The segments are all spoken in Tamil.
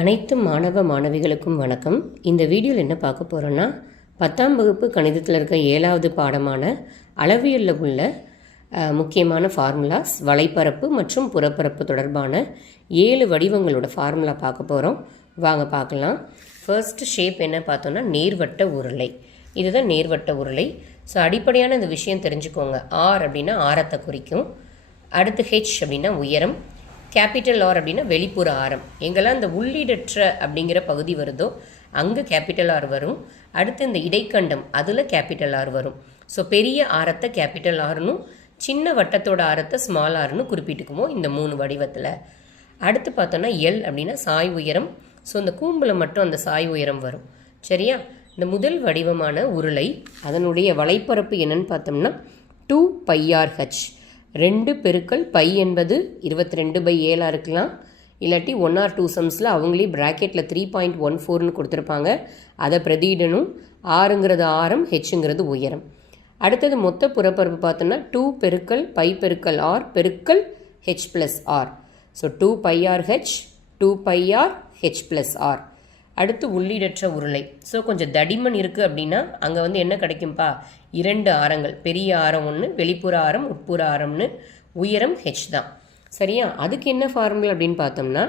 அனைத்து மாணவ மாணவிகளுக்கும் வணக்கம். இந்த வீடியோவில் என்ன பார்க்க போகிறோன்னா பத்தாம் வகுப்பு கணிதத்தில் இருக்க ஏழாவது பாடமான அளவியலில் உள்ள முக்கியமான ஃபார்முலாஸ் வலைப்பரப்பு மற்றும் புறப்பரப்பு தொடர்பான ஏழு வடிவங்களோட ஃபார்முலா பார்க்க போகிறோம் வாங்க பார்க்கலாம். ஃபர்ஸ்ட் ஷேப் என்ன பார்த்தோன்னா நேர்வட்ட உருளை. இதுதான் நேர்வட்ட உருளை. ஸோ அடிப்படையான இந்த விஷயம் தெரிஞ்சுக்கோங்க. ஆர் அப்படின்னா ஆரத்தை குறிக்கும். அடுத்து ஹெச் அப்படின்னா உயரம். கேபிட்டல் ஆர் அப்படின்னா வெளிப்புற ஆரம். எங்கெல்லாம் இந்த உள்ளீடற்ற அப்படிங்கிற பகுதி வருதோ அங்கே கேபிட்டல் ஆர் வரும். அடுத்து இந்த இடைக்கண்டம் அதில் கேபிட்டல் ஆர் வரும். ஸோ பெரிய ஆரத்தை கேபிட்டல் ஆர்னும் சின்ன வட்டத்தோட ஆரத்தை ஸ்மால் ஆர்னு குறிப்பிட்டுக்குவோம் இந்த மூணு வடிவத்தில். அடுத்து பார்த்தோன்னா எல் அப்படின்னா சாய் உயரம். ஸோ இந்த கூம்பில் மட்டும் அந்த சாய் உயரம் வரும். சரியா? இந்த முதல் வடிவமான உருளை அதனுடைய வலைப்பரப்பு என்னன்னு பார்த்தோம்னா டூ பையார் ஹச் ரெண்டு பெருக்கள் பை என்பது இருபத்தி ரெண்டு பை ஏழாக இருக்கலாம். இல்லாட்டி ஒன் ஆர் டூ சம்ஸில் அவங்களே ப்ராக்கெட்டில் த்ரீ பாயிண்ட் ஒன் ஃபோர்னு கொடுத்துருப்பாங்க. அதை பிரதியிடணும். ஆறுங்கிறது ஆரம் ஹெச்ங்கிறது உயரம். அடுத்தது மொத்த புறப்பரப்பு பார்த்தோன்னா டூ பெருக்கல் பை பெருக்கல் ஆர் பெருக்கல் H plus R so two pi R H two pi R H plus R அடுத்து உள்ளீடற்ற உருளை. ஸோ கொஞ்சம் தடிமன் இருக்குது அப்படின்னா அங்கே வந்து என்ன கிடைக்கும்ப்பா இரண்டு ஆரங்கள். பெரிய ஆரம் ஒன்று வெளிப்புற ஆரம் உட்புற ஆரம்னு உயரம் ஹெச் தான். சரியா? அதுக்கு என்ன ஃபார்முலா அப்படின்னு பார்த்தோம்னா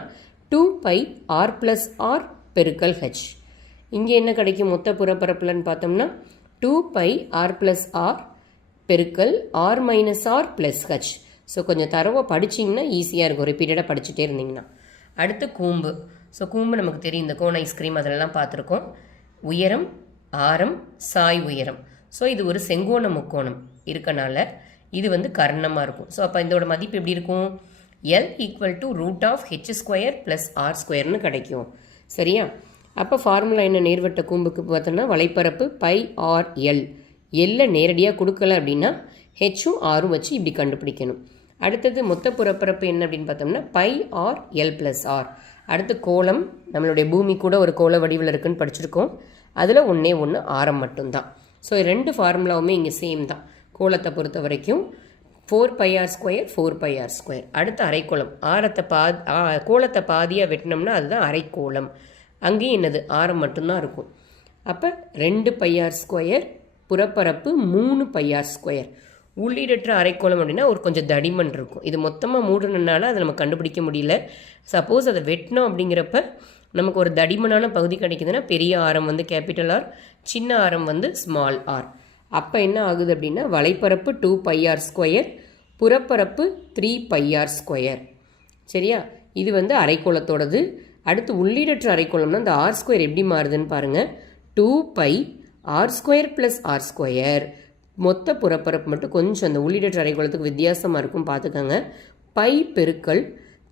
two pi R plus R பெருக்கல் ஹெச் இங்கே என்ன கிடைக்கும்? மொத்த புறப்பரப்புலன்னு பார்த்தோம்னா two pi R plus R பெருக்கல் R minus R plus H so கொஞ்சம் தரவை படிச்சிங்கன்னா ஈஸியாக இருக்கும். ரிப்பீட்டடாக படிச்சுட்டே இருந்தீங்கன்னா. அடுத்து கூம்பு. ஸோ கூம்பு நமக்கு தெரியும். இந்த கோன் ஐஸ்கிரீம் அதெல்லாம் பார்த்துருக்கோம். உயரம் ஆரம் சாய் உயரம். ஸோ இது ஒரு செங்கோண முக்கோணம் இருக்கனால இது வந்து கர்ணமாக இருக்கும். ஸோ அப்போ இதோட மதிப்பு எப்படி இருக்கும்? L equal to root of H square plus R ஸ்கொயர்னு கிடைக்கும். சரியா? அப்போ ஃபார்முலா என்ன? நேர்வட்ட கூம்புக்கு பார்த்தோன்னா வலைப்பரப்பு பை ஆர் எல் எல்லை நேரடியாக கொடுக்கல அப்படின்னா ஹெச்சும் ஆரும் வச்சு இப்படி கண்டுபிடிக்கணும். அடுத்தது மொத்த புறப்பரப்பு என்ன அப்படின்னு பார்த்தோம்னா pi R L plus R அடுத்து கோலம் நம்மளுடைய பூமி கூட ஒரு கோல வடிவில் இருக்குன்னு படிச்சிருக்கோம். அதில் ஒன்றே ஒன்று ஆரம் மட்டும்தான். ஸோ ரெண்டு ஃபார்முலாவுமே இங்கே சேம் தான். கோலத்தை பொறுத்த வரைக்கும் four pi R square four pi R square அடுத்து அரைக்கோளம். ஆரத்தை பாதி கோலத்தை பாதியாக வெட்டினோம்னா அதுதான் அரைக்கோளம். அங்கேயும் என்னது? ஆரம் மட்டும்தான் இருக்கும். அப்போ ரெண்டு பையார் ஸ்கொயர் புறப்பரப்பு மூணு பையார் ஸ்கொயர் உள்ளீடற்ற அரைக்கோளம் அப்படின்னா ஒரு கொஞ்சம் தடிமன் இருக்கும். இது மொத்தமாக மூடணுனால அதை நம்ம கண்டுபிடிக்க முடியல. சப்போஸ் அதை வெட்டினோம் அப்படிங்கிறப்ப நமக்கு ஒரு தடிமனான பகுதி கிடைக்குதுன்னா பெரிய ஆரம் வந்து கேபிட்டல் ஆர் சின்ன ஆரம் வந்து ஸ்மால் ஆர் அப்போ என்ன ஆகுது அப்படின்னா வலைப்பரப்பு டூ பையார் ஸ்கொயர் புறப்பரப்பு த்ரீ பையார் ஸ்கொயர் சரியா? இது வந்து அரைக்கோளத்தோடது. அடுத்து உள்ளீடற்ற அரைக்கோளம்னா இந்த ஆர் ஸ்கொயர் எப்படி மாறுதுன்னு பாருங்கள் two pi R square plus R square மொத்த புறப்பரப்பு மட்டும் கொஞ்சம் அந்த உள்ளிடற்ற அரைக்கோளத்துக்கு வித்தியாசமாக இருக்கும் பார்த்துக்கோங்க பை பெருக்கல்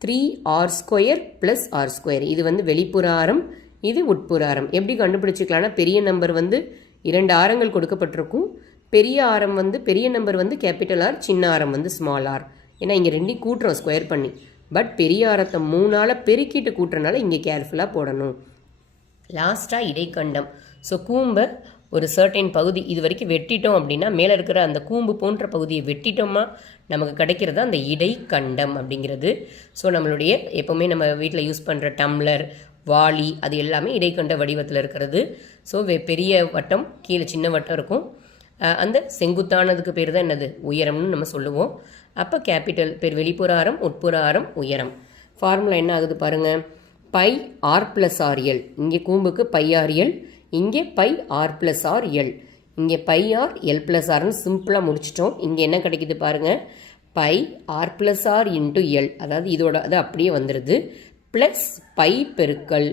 three R square plus R square இது வந்து வெளிப்புற ஆரம் இது உட்புற ஆரம். எப்படி கண்டுபிடிச்சிக்கலாம்னா பெரிய நம்பர் வந்து இரண்டு ஆரங்கள் கொடுக்கப்பட்டிருக்கும். பெரிய ஆரம் வந்து பெரிய நம்பர் வந்து கேபிட்டல் ஆர் சின்ன ஆரம் வந்து ஸ்மால் ஆர் ஏன்னா இங்கே ரெண்டையும் கூட்டுறோம் ஸ்கொயர் பண்ணி. பட் பெரிய ஆரத்தை மூணால் பெருக்கிட்டு கூட்டுறனால இங்கே கேர்ஃபுல்லாக போடணும். லாஸ்ட்டாக இடைக்கண்டம். ஸோ கூம்பை ஒரு சர்டைன் பகுதி இது வரைக்கும் வெட்டிட்டோம் அப்படின்னா மேலே இருக்கிற அந்த கூம்பு போன்ற பகுதியை வெட்டிட்டோமா நமக்கு கிடைக்கிறது அந்த இடைக்கண்டம் அப்படிங்கிறது. ஸோ நம்மளுடைய எப்போவுமே நம்ம வீட்டில் யூஸ் பண்ணுற டம்ளர் வாளி அது எல்லாமே இடைக்கண்ட வடிவத்தில் இருக்கிறது. ஸோ பெரிய வட்டம் கீழே சின்ன வட்டம் இருக்கும். அந்த செங்குத்தானதுக்கு பேர் தான் என்னது? உயரம்னு நம்ம சொல்லுவோம். அப்போ கேபிட்டல் பேர் வெளிப்புற ஆரம் உட்புற ஆரம் உயரம். ஃபார்முலா என்ன ஆகுது பாருங்கள் பை ஆர் ப்ளஸ் ஆரியல் இங்கே கூம்புக்கு பை ஆரியல் இங்கே pi R plus R L இங்கே பை ஆர் எல் ப்ளஸ் ஆர்னு சிம்பிளாக முடிச்சிட்டோம். இங்கே என்ன கிடைக்குது பாருங்கள் pi R plus R into L அதாவது இதோட அது அப்படியே வந்துடுது ப்ளஸ் பை பெருக்கல்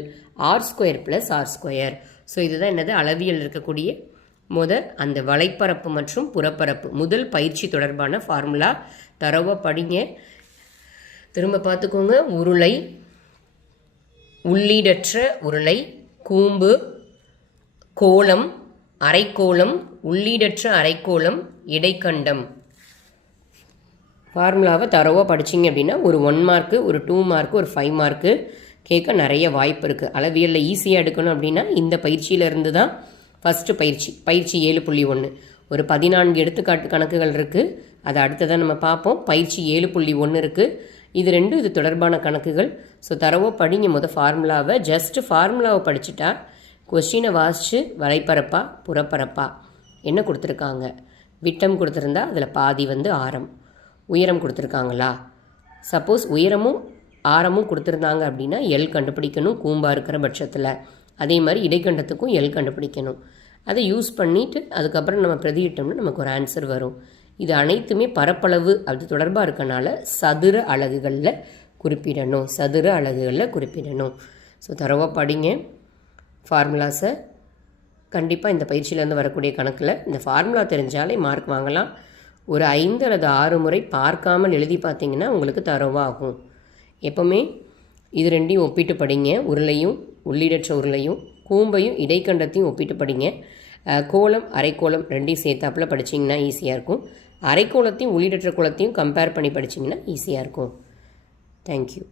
R square plus R square so இதுதான் என்னது? அளவியல் இருக்கக்கூடிய முத அந்த வலைப்பரப்பு மற்றும் புறப்பரப்பு. முதல் பயிற்சி தொடர்பான ஃபார்முலா தரவை படிங்க. திரும்ப பார்த்துக்கோங்க. உருளை உள்ளீடற்ற உருளை கூம்பு கோலம் அரைக்கோளம் உள்ளீடற்ற அரைக்கோளம் இடைக்கண்டம். ஃபார்முலாவை தரவாக படிச்சிங்க அப்படின்னா ஒரு ஒன் மார்க்கு ஒரு டூ மார்க்கு ஒரு ஃபைவ் மார்க்கு கேட்க நிறைய வாய்ப்பு இருக்குது அளவியலில் ஈஸியாக எடுக்கணும் அப்படின்னா இந்த பயிற்சியிலேருந்து தான் ஃபஸ்ட்டு பயிற்சி. பயிற்சி ஏழு புள்ளி ஒன்று ஒரு பதினான்கு எடுத்துக்காட்டு கணக்குகள் இருக்குது அதை அடுத்ததான் நம்ம பார்ப்போம். பயிற்சி ஏழு புள்ளி ஒன்று இருக்குது இது ரெண்டும் இது தொடர்பான கணக்குகள். ஸோ தரவோ படிங்க. முத ஃபார்முலாவை ஜஸ்ட் ஃபார்முலாவை படிச்சுட்டா கொஸ்டினை வாசித்து வலைப்பரப்பா புறப்பரப்பா. என்ன கொடுத்துருக்காங்க? விட்டம் கொடுத்துருந்தா அதில் பாதி வந்து ஆரம். உயரம் கொடுத்துருக்காங்களா? சப்போஸ் உயரமும் ஆரமும் கொடுத்துருந்தாங்க அப்படின்னா எல் கண்டுபிடிக்கணும் கூம்பாக இருக்கிற பட்சத்தில். அதே மாதிரி இடைக்கண்டத்துக்கும் எல் கண்டுபிடிக்கணும். அதை யூஸ் பண்ணிவிட்டு அதுக்கப்புறம் நம்ம பிரதியிட்டோம்னா நமக்கு ஒரு ஆன்சர் வரும். இது அனைத்துமே பரப்பளவு அது தொடர்பாக இருக்கனால சதுர அலகுகளில் குறிப்பிடணும். சதுர அலகுகளில் குறிப்பிடணும். ஸோ தரவாக படிங்க. ஃபார்முலாஸை கண்டிப்பாக இந்த பயிற்சியிலேருந்து வரக்கூடிய கணக்கில் இந்த ஃபார்முலா தெரிஞ்சாலே மார்க் வாங்கலாம். ஒரு ஐந்து அல்லது ஆறு முறை பார்க்காமல் எழுதி பார்த்தீங்கன்னா உங்களுக்கு தரவாகும். எப்போவுமே இது ரெண்டையும் ஒப்பிட்டு படிங்க. உருளையும் உள்ளீடற்ற உருளையும் கூம்பையும் இடைக்கண்டத்தையும் ஒப்பிட்டு படிங்க. கோலம் அரைக்கோளம் ரெண்டையும் சேர்த்தாப்புல படிச்சிங்கன்னா ஈஸியாக இருக்கும். அரைக்கோளத்தையும் உள்ளீடற்ற கோலத்தையும் கம்பேர் பண்ணி படிச்சிங்கன்னா ஈஸியாக இருக்கும். தேங்க்யூ